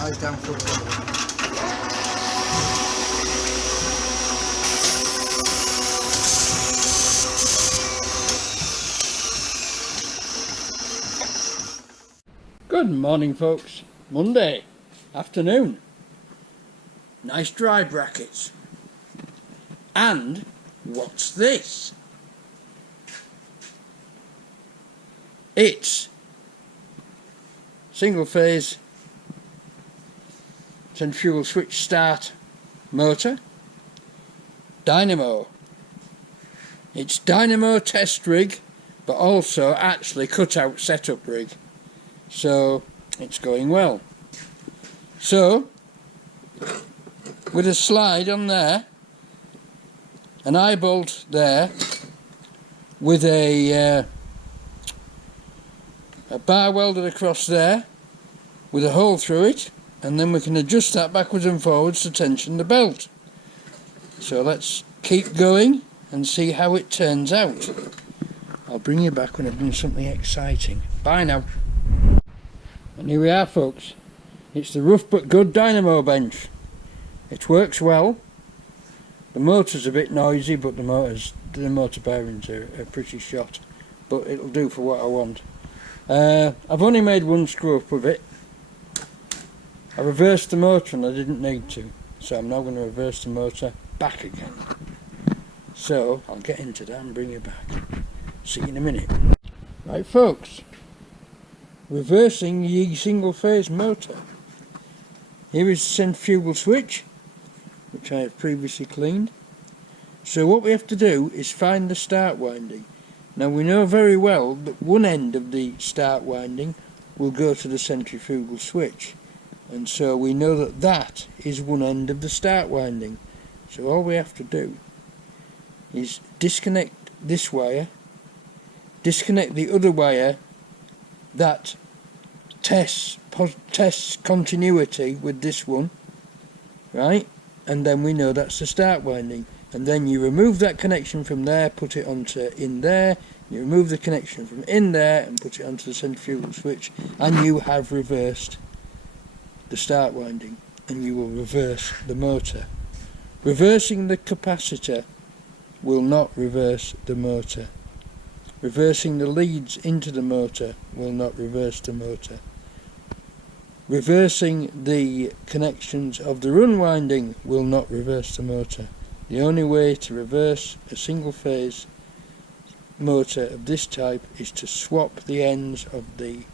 Eyes down foot forward. Good morning, folks. Monday afternoon. Nice dry brackets. And what's this? It's single phase centrifugal switch start motor, dynamo. It's dynamo test rig, but also actually cut out setup rig. So it's going well. So with a slide on there, an eye bolt there, with a bar welded across there with a hole through it, and then we can adjust that backwards and forwards to tension the belt. So let's keep going and see how it turns out. I'll bring you back when I've done something exciting. Bye now. And here we are, folks. It's the rough but good dynamo bench. It works well. The motor's a bit noisy, but the motor bearings are pretty shot, but it'll do for what I want. I've only made one screw up with it. I reversed the motor and I didn't need to, so I'm now going to reverse the motor back again. So I'll get into that and bring you back. See you in a minute. Right, folks, reversing the single phase motor. Here is the centrifugal switch, which I have previously cleaned. So what we have to do is find the start winding. Now we know very well that one end of the start winding will go to the centrifugal switch, and so we know that that is one end of the start winding. So all we have to do is disconnect this wire, disconnect the other wire that tests continuity with this one, right? And then we know that's the start winding. And then you remove that connection from there, put it onto in there, you remove the connection from in there and put it onto the centrifugal switch, and you have reversed the start winding, and you will reverse the motor. Reversing the capacitor will not reverse the motor. Reversing the leads into the motor will not reverse the motor. Reversing the connections of the run winding will not reverse the motor. The only way to reverse a single phase motor of this type is to swap the ends of the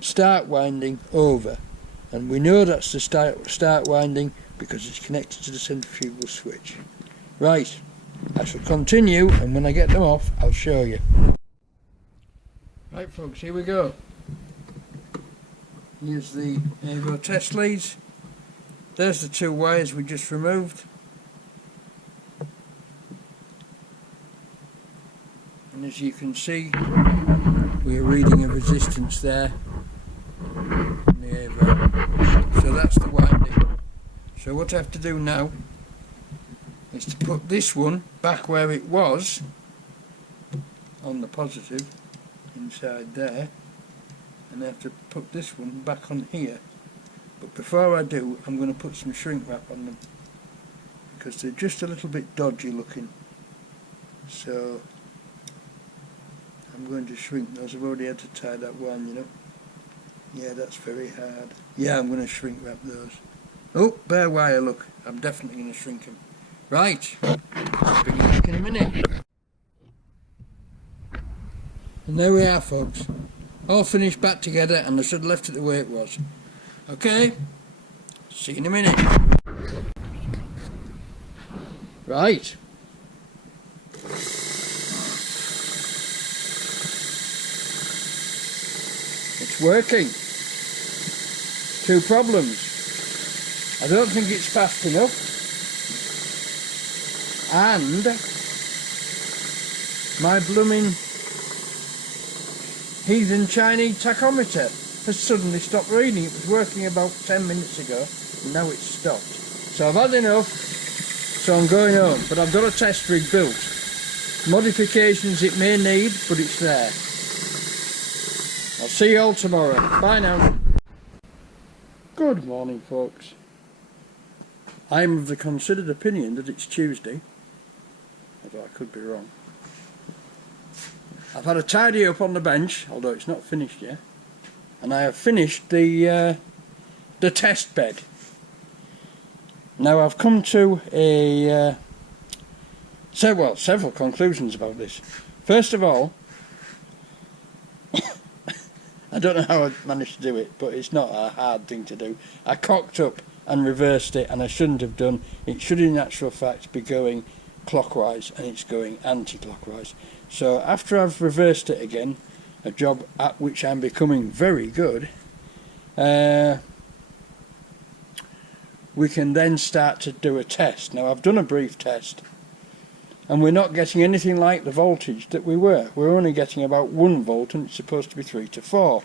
start winding over, and we know that's the start winding because it's connected to the centrifugal switch. Right, I shall continue, and when I get them off I'll show you. Right, folks, here we go. Here's the Aero test leads. There's the two wires we just removed, and as you can see we're reading a resistance there in the Aero. So that's the winding. So what I have to do now is to put this one back where it was on the positive inside there, and I have to put this one back on here. But before I do, I'm going to put some shrink wrap on them because they're just a little bit dodgy looking. So I'm going to shrink those. I've already had to tie that one, you know. Yeah, that's very hard. Yeah, I'm going to shrink wrap those. Oh, bare wire, look. I'm definitely going to shrink them. Right, I'll bring you back in a minute. And there we are, folks. All finished back together, and I should have left it the way it was. Okay, see you in a minute. Right. It's working. Two problems. I don't think it's fast enough, and my blooming heathen Chinese tachometer has suddenly stopped reading. It was working about 10 minutes ago, and now it's stopped. So I've had enough, so I'm going home. But I've got a test rig built. Modifications it may need, but it's there. I'll see you all tomorrow. Bye now. Good morning, folks. I'm of the considered opinion that it's Tuesday, although I could be wrong. I've had a tidy up on the bench, although it's not finished yet, and I have finished the test bed. Now I've come to several conclusions about this. First of all, I don't know how I managed to do it, but it's not a hard thing to do. I cocked up and reversed it, and I shouldn't have done. It should in actual fact be going clockwise, and it's going anti-clockwise. So after I've reversed it again, a job at which I'm becoming very good, we can then start to do a test. Now I've done a brief test, and we're not getting anything like the voltage that we were. We're only getting about 1 volt, and it's supposed to be 3 to 4.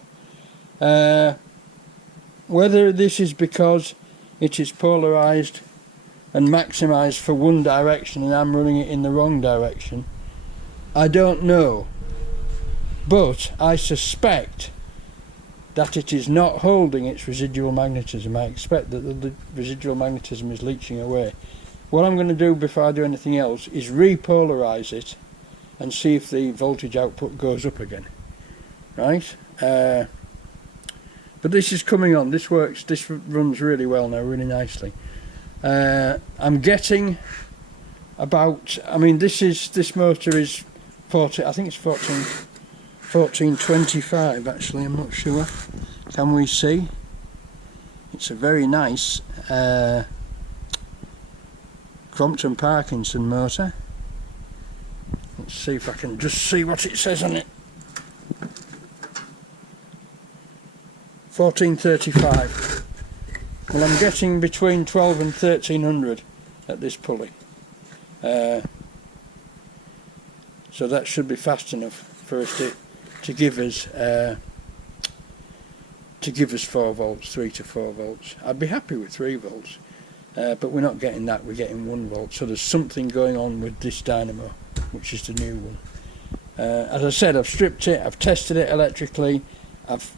Whether this is because it is polarised and maximised for one direction and I'm running it in the wrong direction, I don't know. But I suspect that it is not holding its residual magnetism. I expect that the residual magnetism is leaching away. What I'm going to do before I do anything else is repolarize it and see if the voltage output goes up again. Right? But this is coming on. This works. This runs really well now, really nicely. I'm getting about. I mean, this motor is 40. I think it's 1425. Actually, I'm not sure. Can we see? It's a very nice Crompton Parkinson motor. Let's see if I can just see what it says on it. 1435. Well, I'm getting between 12 and 1300 at this pulley. So that should be fast enough for us to give us 4 volts, 3 to 4 volts. I'd be happy with 3 volts. But we're not getting that, we're getting 1 volt. So there's something going on with this dynamo, which is the new one. As I said, I've stripped it, I've tested it electrically, I've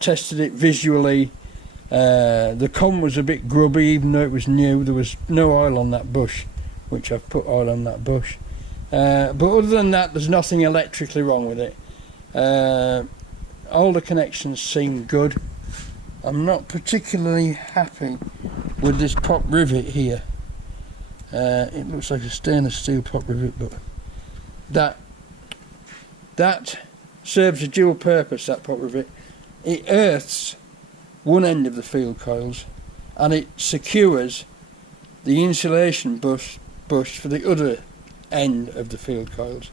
tested it visually. The com was a bit grubby, even though it was new. There was no oil on that bush, which I've put oil on that bush. But other than that, there's nothing electrically wrong with it. All the connections seem good. I'm not particularly happy with this pop rivet here. It looks like a stainless steel pop rivet, but that serves a dual purpose, that pop rivet. It earths one end of the field coils and it secures the insulation bush for the other end of the field coils.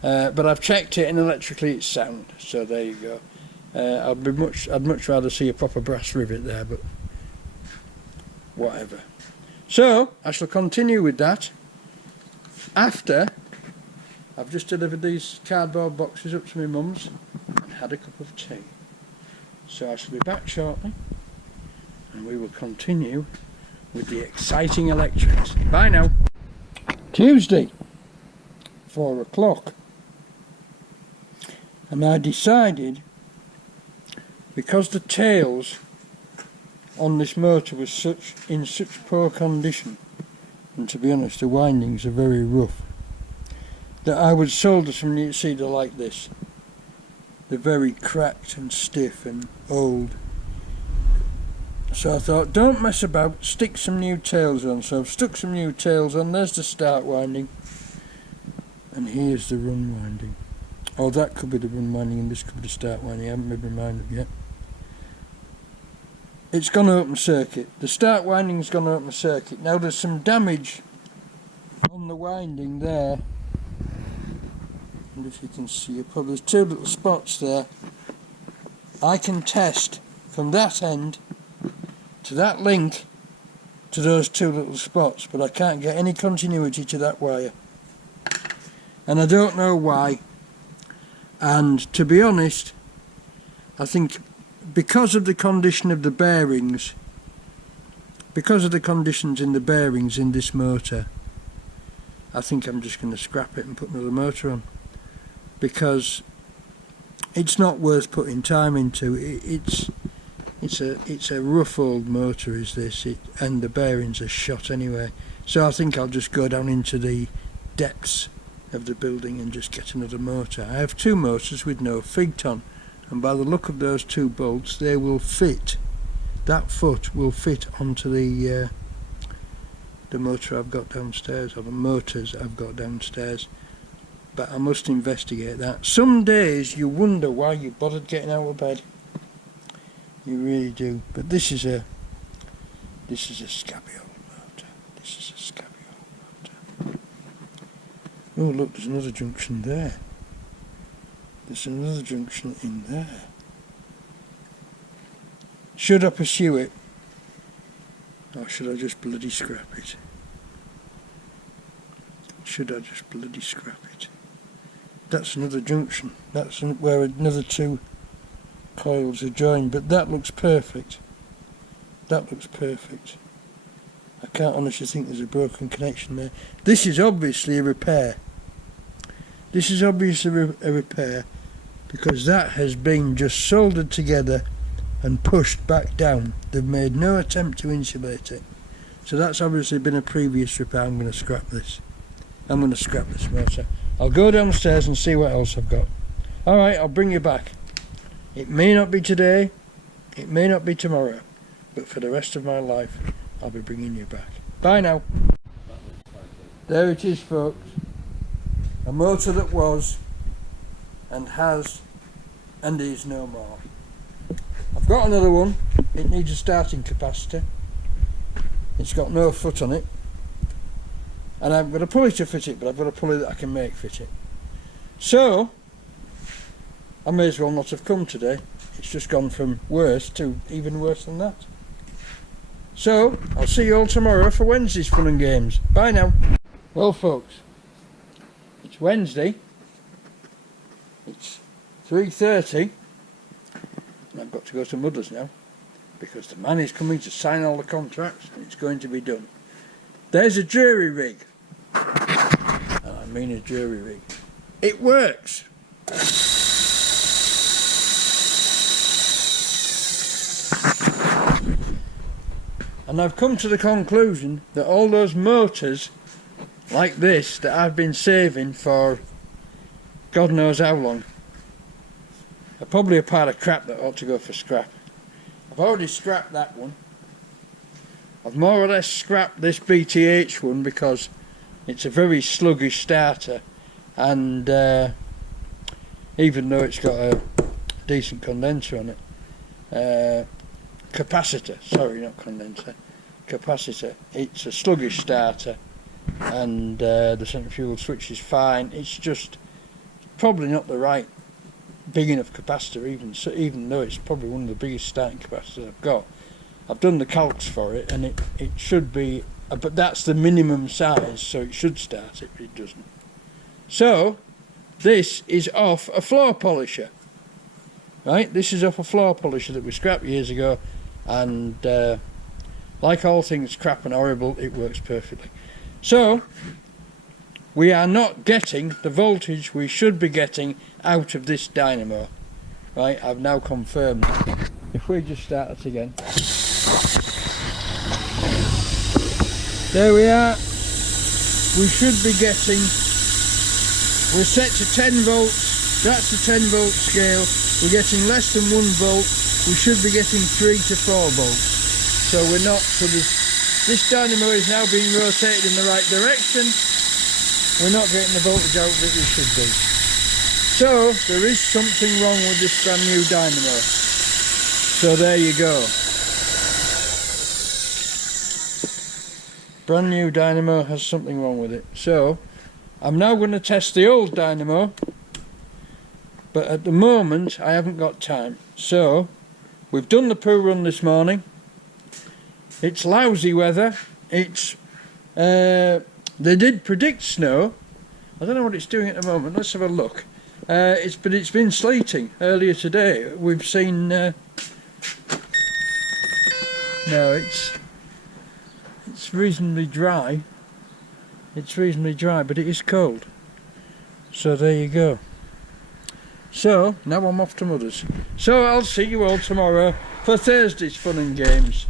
But I've checked it and electrically it's sound, so there you go. I'd much rather see a proper brass rivet there, but whatever. So I shall continue with that after I've just delivered these cardboard boxes up to my mum's and had a cup of tea. So I shall be back shortly and we will continue with the exciting electrics. Bye now. Tuesday, 4 o'clock, and I decided, because the tails on this motor was in such poor condition, and to be honest the windings are very rough, that I would solder some new. See, they're like this. They're very cracked and stiff and old. So I thought, don't mess about, stick some new tails on. So I've stuck some new tails on. There's the start winding, and here's the run winding. Oh, that could be the run winding and this could be the start winding. I haven't made my mind up yet. It's gone open circuit. The start winding's gone open circuit. Now there's some damage on the winding there. And if you can see it, there's 2 little spots there. I can test from that end to that link to those 2 little spots, but I can't get any continuity to that wire. And I don't know why. And to be honest, I think because of the condition of the bearings, because of the conditions in the bearings in this motor, I think I'm just going to scrap it and put another motor on, because it's not worth putting time into. it's a rough old motor is this, and the bearings are shot anyway. So I think I'll just go down into the depths of the building and just get another motor. I have two motors with no feet on, and by the look of those two bolts, they will fit. That foot will fit onto the motor I've got downstairs, or the motors I've got downstairs. But I must investigate that. Some days you wonder why you bothered getting out of bed. You really do. But this is a scabby old motor. This is a scabby old motor. Oh look, there's another junction there. There's another junction in there. Should I pursue it? Or should I just bloody scrap it? Should I just bloody scrap it? That's another junction. That's where another two coils are joined, but that looks perfect. That looks perfect. I can't honestly think there's a broken connection there. This is obviously a repair. This is obviously a repair, because that has been just soldered together and pushed back down. They've made no attempt to insulate it. So that's obviously been a previous repair. I'm going to scrap this. I'm going to scrap this motor. I'll go downstairs and see what else I've got. Alright, I'll bring you back. It may not be today, it may not be tomorrow, but for the rest of my life, I'll be bringing you back. Bye now. There it is, folks. A motor that was, and has, and is no more. I've got another one. It needs a starting capacitor. It's got no foot on it, and I've got a pulley to fit it, but I've got a pulley that I can make fit it. So I may as well not have come today. It's just gone from worse to even worse than that. So I'll see you all tomorrow for Wednesday's fun and games. Bye now. Well folks, it's Wednesday. It's 3:30. I've got to go to Mother's now, because the man is coming to sign all the contracts and it's going to be done. There's a jury rig. And I mean a jury rig. It works. And I've come to the conclusion that all those motors like this that I've been saving for God knows how long are probably a pile of crap that ought to go for scrap. I've already scrapped that one. I've more or less scrapped this BTH one because it's a very sluggish starter, and even though it's got a decent condenser on it, capacitor, sorry, not condenser, capacitor, it's a sluggish starter, and the centrifugal switch is fine. It's just probably not the right big enough capacitor, even though it's probably one of the biggest starting capacitors I've got. I've done the calcs for it, and it should be, but that's the minimum size, so it should start it, but it doesn't. So this is off a floor polisher, right? This is off a floor polisher that we scrapped years ago, and like all things crap and horrible, it works perfectly. So we are not getting the voltage we should be getting out of this dynamo, right? I've now confirmed that. If we just start it again, there we are. We should be getting, we're set to 10 volts, that's the 10 volt scale. We're getting less than 1 volt, we should be getting 3 to 4 volts. So we're not, so this dynamo is now being rotated in the right direction. We're not getting the voltage out that we should be. So there is something wrong with this brand new dynamo. So there you go. Brand new dynamo has something wrong with it. So I'm now going to test the old dynamo, but at the moment I haven't got time. So we've done the poo run this morning. It's lousy weather. It's they did predict snow. I don't know what it's doing at the moment. Let's have a look. But it's been sleeting earlier today. We've seen no, it's reasonably dry. It's reasonably dry, but it is cold. So there you go. So now I'm off to Mother's. So I'll see you all tomorrow for Thursday's fun and games.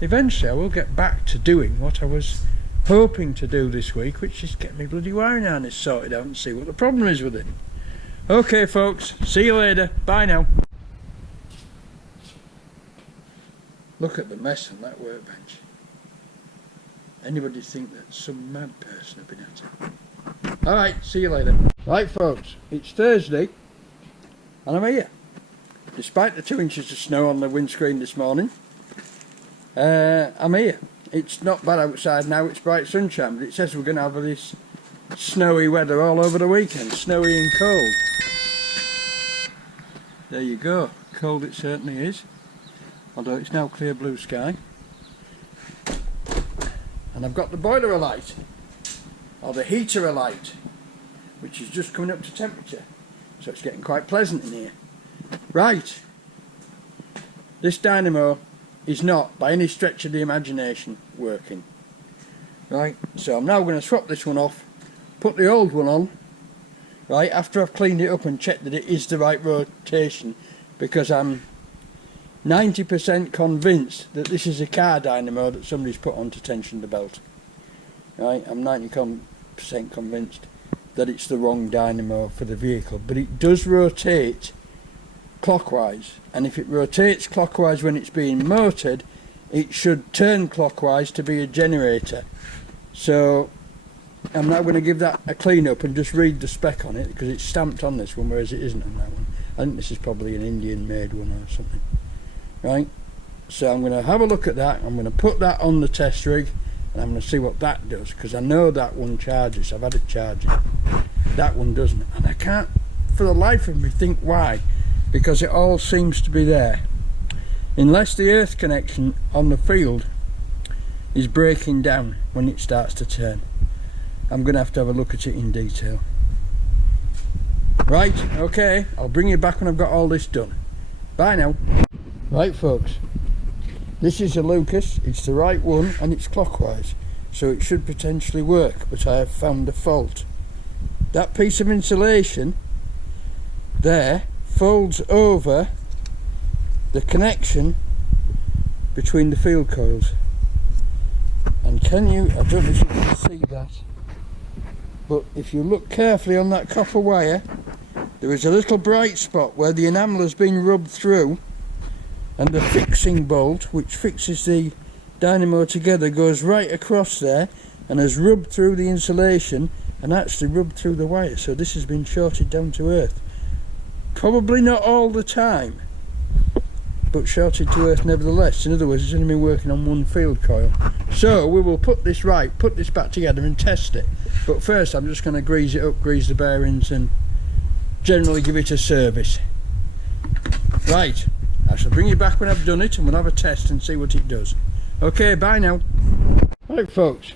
Eventually I will get back to doing what I was hoping to do this week, which is get me bloody wiring harness sorted out and see what the problem is with it. Okay folks, see you later, bye now. Look at the mess on that workbench. Anybody think that some mad person had been at it? Alright, see you later. Right folks, it's Thursday and I'm here. Despite the 2 inches of snow on the windscreen this morning, I'm here. It's not bad outside now, it's bright sunshine, but it says we're going to have this snowy weather all over the weekend, snowy and cold. There you go, cold it certainly is, although it's now clear blue sky. And I've got the boiler alight, or the heater alight, which is just coming up to temperature, so it's getting quite pleasant in here. Right, this dynamo is not by any stretch of the imagination working. Right, so I'm now going to swap this one off, put the old one on, right, after I've cleaned it up and checked that it is the right rotation, because I'm 90% convinced that this is a car dynamo that somebody's put on to tension the belt. Right, I'm 90% convinced that it's the wrong dynamo for the vehicle, but it does rotate clockwise, and if it rotates clockwise when it's being motored, it should turn clockwise to be a generator. So I'm now going to give that a clean up and just read the spec on it, because it's stamped on this one, whereas it isn't on that one. I think this is probably an Indian made one or something. Right, so I'm going to have a look at that. I'm going to put that on the test rig and I'm going to see what that does, because I know that one charges. I've had it charging. That one doesn't, and I can't for the life of me think why, because it all seems to be there, unless the earth connection on the field is breaking down when it starts to turn. I'm going to have a look at it in detail. Right, okay, I'll bring you back when I've got all this done. Bye now. Right folks, this is a Lucas, it's the right one and it's clockwise, so it should potentially work, but I have found a fault. That piece of insulation there folds over the connection between the field coils, and can you, I don't know if you can see that, but if you look carefully on that copper wire, there is a little bright spot where the enamel has been rubbed through, and the fixing bolt which fixes the dynamo together goes right across there and has rubbed through the insulation and actually rubbed through the wire, so this has been shorted down to earth. Probably not all the time, but shorted to earth nevertheless. In other words, it's only been working on one field coil. So we will put this back together and test it, but first I'm just going to grease it up, grease the bearings and generally give it a service. Right, I shall bring you back when I've done it and we'll have a test and see what it does. Okay, bye now. Right folks,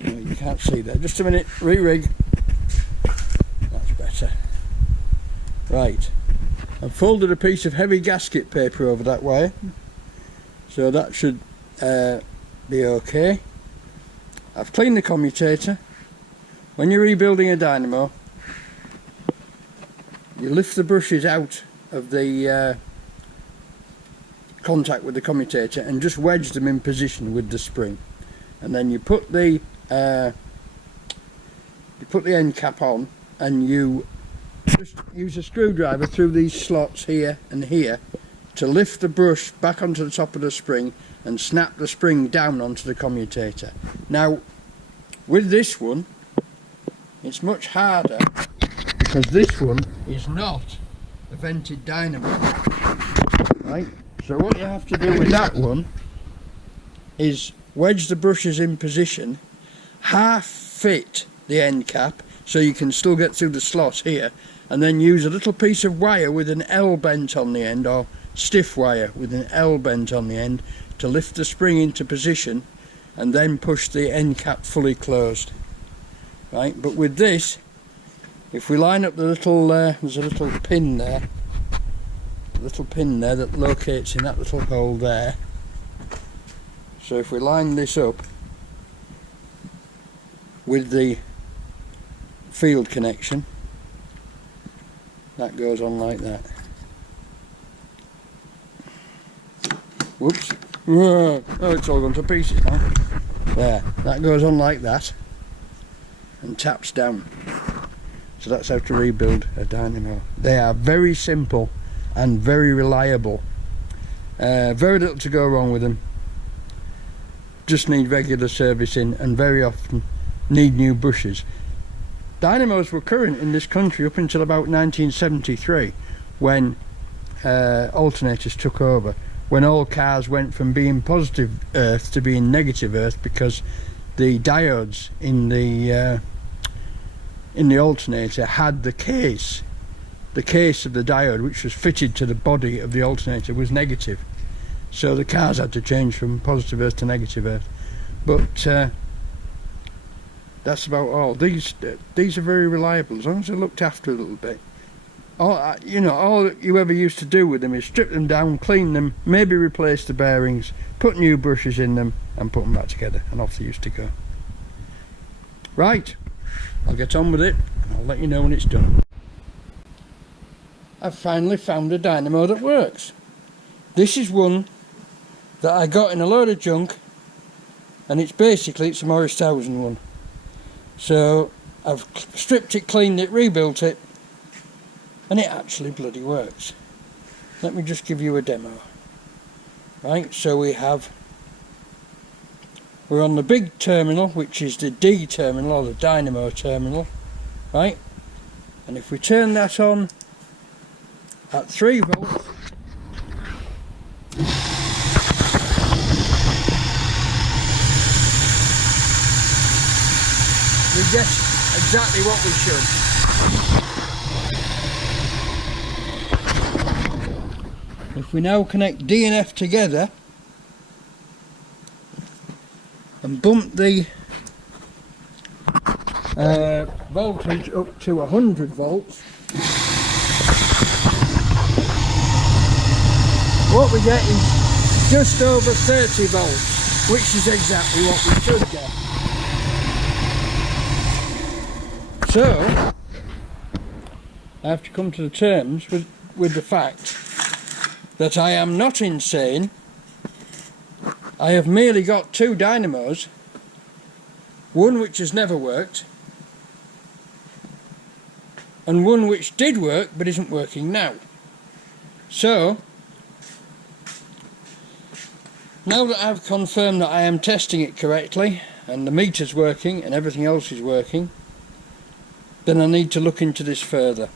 you can't see that, just a minute, re-rig. That's better. Right, I've folded a piece of heavy gasket paper over that wire, so that should be okay. I've cleaned the commutator. When you're rebuilding a dynamo, you lift the brushes out of the contact with the commutator and just wedge them in position with the spring, and then you put the end cap on and you just use a screwdriver through these slots here and here to lift the brush back onto the top of the spring and snap the spring down onto the commutator. Now with this one it's much harder, because this one is not a vented dynamo, right? So what you have to do with that one is wedge the brushes in position, half fit the end cap so you can still get through the slot here, and then use a little piece of wire with an L bent on the end, or stiff wire with an L bent on the end, to lift the spring into position and then push the end cap fully closed. Right, but with this, if we line up the little, there's a little pin there, that locates in that little hole there. So if we line this up with the field connection, that goes on like that. Whoops. Oh, it's all gone to pieces now. There, that goes on like that and taps down. So that's how to rebuild a dynamo. They are very simple and very reliable. Very little to go wrong with them. Just need regular servicing and very often need new brushes. Dynamos were current in this country up until about 1973 when alternators took over, when all cars went from being positive earth to being negative earth because the diodes in the alternator had the case of the diode, which was fitted to the body of the alternator, was negative. So the cars had to change from positive earth to negative earth. But that's about all. These are very reliable as long as they're looked after a little bit. All you ever used to do with them is strip them down, clean them, maybe replace the bearings, put new brushes in them and put them back together, and off they used to go. Right, I'll get on with it and I'll let you know when it's done. I've finally found a dynamo that works. This is one that I got in a load of junk, and it's a Morris 1000 one. So I've stripped it, cleaned it, rebuilt it, and it actually bloody works. Let me just give you a demo. Right, so we're on the big terminal, which is the D terminal or the dynamo terminal, right? And if we turn that on at 3 volts, we get exactly what we should. If we now connect D and F together and bump the voltage up to 100 volts, what we get is just over 30 volts, which is exactly what we should get. So I have to come to the terms with the fact that I am not insane. I have merely got 2 dynamos, one which has never worked and one which did work but isn't working now. So now that I've confirmed that I am testing it correctly and the meter's working and everything else is working, then I need to look into this further.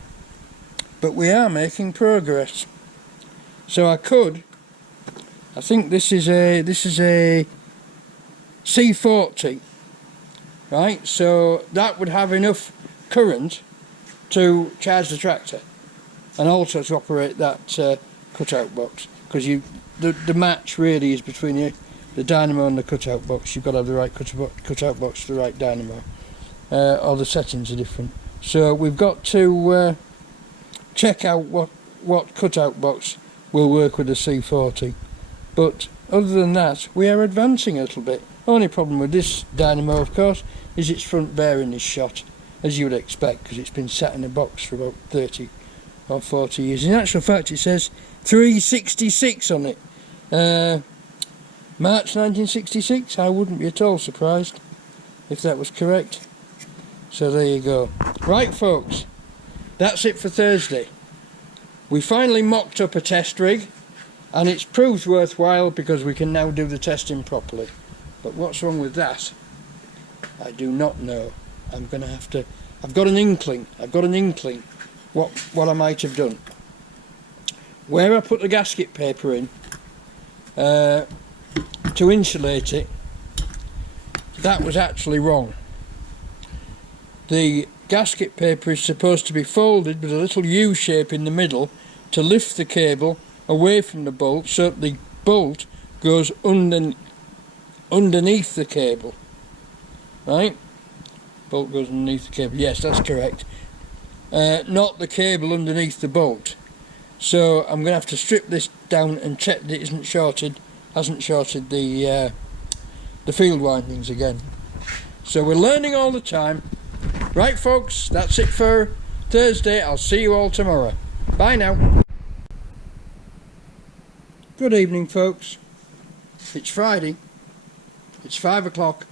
But we are making progress. So I think this is a C40, right? So that would have enough current to charge the tractor and also to operate that cutout box, because the match really is between the dynamo and the cutout box. You've got to have the right cutout box for the right dynamo, or the settings are different. So we've got to check out what cutout box will work with the C40. But other than that, we are advancing a little bit. Only problem with this dynamo, of course, is its front bearing is shot, as you would expect, because it's been sat in a box for about 30 or 40 years. In actual fact, it says 366 on it. March 1966. I wouldn't be at all surprised if that was correct. So there you go. Right, folks, that's it for Thursday. We finally mocked up a test rig, and it's proved worthwhile because we can now do the testing properly. But what's wrong with that? I do not know. I'm going to have to... I've got an inkling what I might have done. Where I put the gasket paper in to insulate it, that was actually wrong. The gasket paper is supposed to be folded with a little U shape in the middle to lift the cable away from the bolt, so that the bolt goes underneath the cable. Right? Bolt goes underneath the cable. Yes, that's correct. Not the cable underneath the bolt. So I'm going to have to strip this down and check that it hasn't shorted the field windings again. So we're learning all the time. Right, folks, that's it for Thursday. I'll see you all tomorrow. Bye now. Good evening, folks. It's Friday, it's 5 o'clock,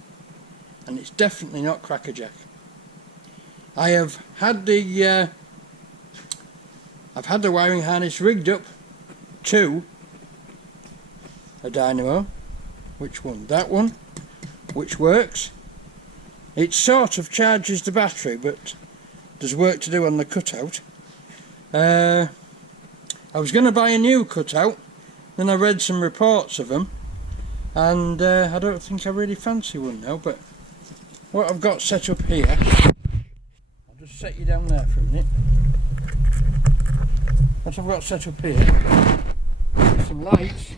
and it's definitely not crackerjack. I have had the wiring harness rigged up to a dynamo. Which one? That one, which works. It sort of charges the battery, but there's work to do on the cutout. I was going to buy a new cutout, then I read some reports of them, and I don't think I really fancy one now. But what I've got set up here, I'll just set you down there for a minute. What I've got set up here, some lights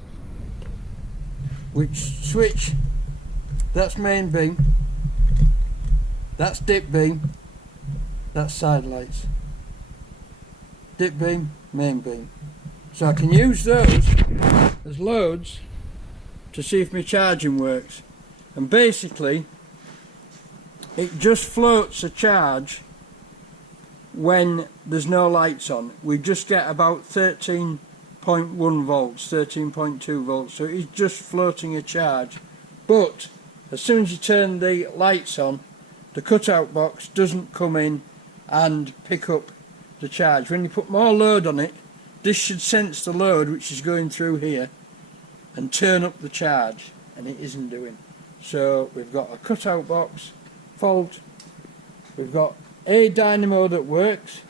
which switch. That's main beam, that's dip beam, that's side lights. Dip beam, main beam. So I can use those as loads to see if my charging works. And basically it just floats a charge when there's no lights on. We just get about 13.1 volts, 13.2 volts, so it's just floating a charge. But as soon as you turn the lights on, the cutout box doesn't come in and pick up the charge. When you put more load on it, this should sense the load which is going through here and turn up the charge, and it isn't doing. So we've got a cutout box fault, we've got a dynamo that works,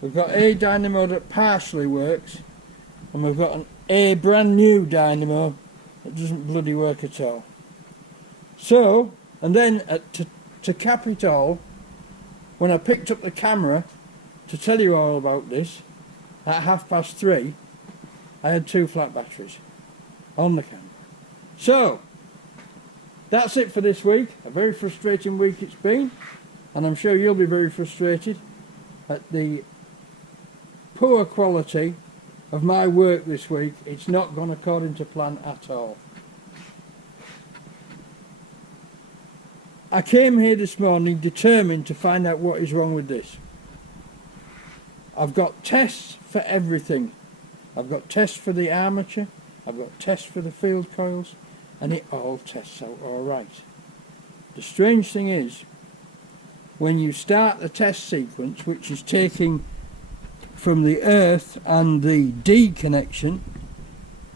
we've got a dynamo that partially works, and we've got a brand new dynamo that doesn't bloody work at all. So, and then to cap it all, when I picked up the camera to tell you all about this at 3:30, I had 2 flat batteries on the camera. So that's it for this week. A very frustrating week it's been, and I'm sure you'll be very frustrated at the poor quality of my work this week. It's not gone according to plan at all. I came here this morning determined to find out what is wrong with this. I've got tests for everything. I've got tests for the armature, I've got tests for the field coils, and it all tests out alright. The strange thing is, when you start the test sequence, which is taking from the earth and the D connection,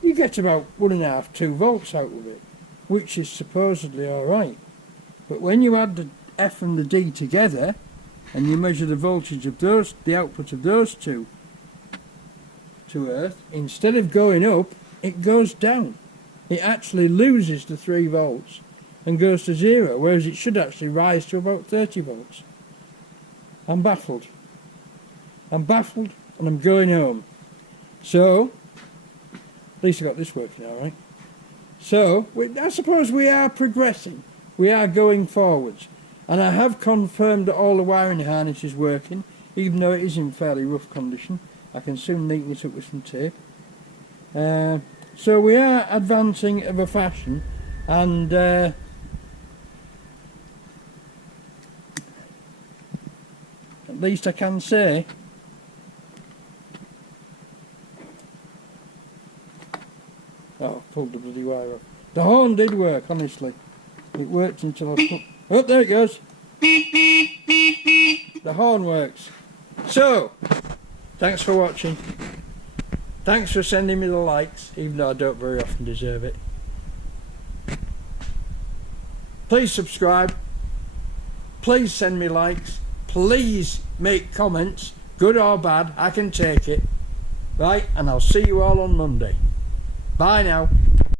you get about 1.5, 2 volts out of it, which is supposedly alright. But when you add the F and the D together and you measure the voltage of those, the output of those two to earth, instead of going up, it goes down. It actually loses the 3 volts and goes to 0, whereas it should actually rise to about 30 volts. I'm baffled. I'm baffled, and I'm going home. So, at least I got this working all right. So, I suppose we are progressing. We are going forwards. And I have confirmed that all the wiring harness is working, even though it is in fairly rough condition. I can soon neaten it up with some tape. So we are advancing of a fashion, and at least I can say oh, I pulled the bloody wire off. The horn did work, honestly. It worked until I put... Oh, there it goes. The horn works. So, thanks for watching. Thanks for sending me the likes, even though I don't very often deserve it. Please subscribe. Please send me likes. Please make comments, good or bad, I can take it. Right, and I'll see you all on Monday. Bye now.